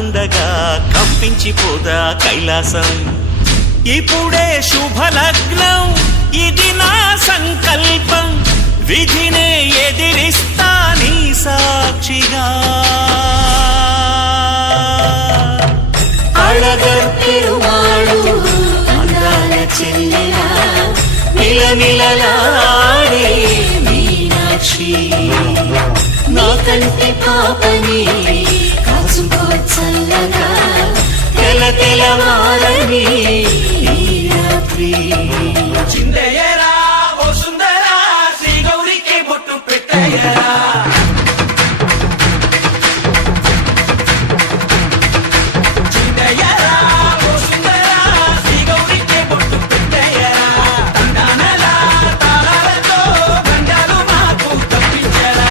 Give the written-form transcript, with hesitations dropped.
కాకుండగా కంపించిపోదా కైలాసం. ఇప్పుడే శుభలగ్నం, ఇది నా సంకల్పం, విధినే ఎదిరిస్తా నీ సాక్షిగా. అళగర్ పెరుమాళు అందాల చెల్లెలా మిలమిలలాడే మీనాక్షి, నా కంటి పాపని కాచుకో చల్లగా తెల తెలవారని ఈ రాత్రి. చిందయ్యరా ఓ సుందరా, శ్రీ గౌరికి బొట్టు పెట్టయ్యరా.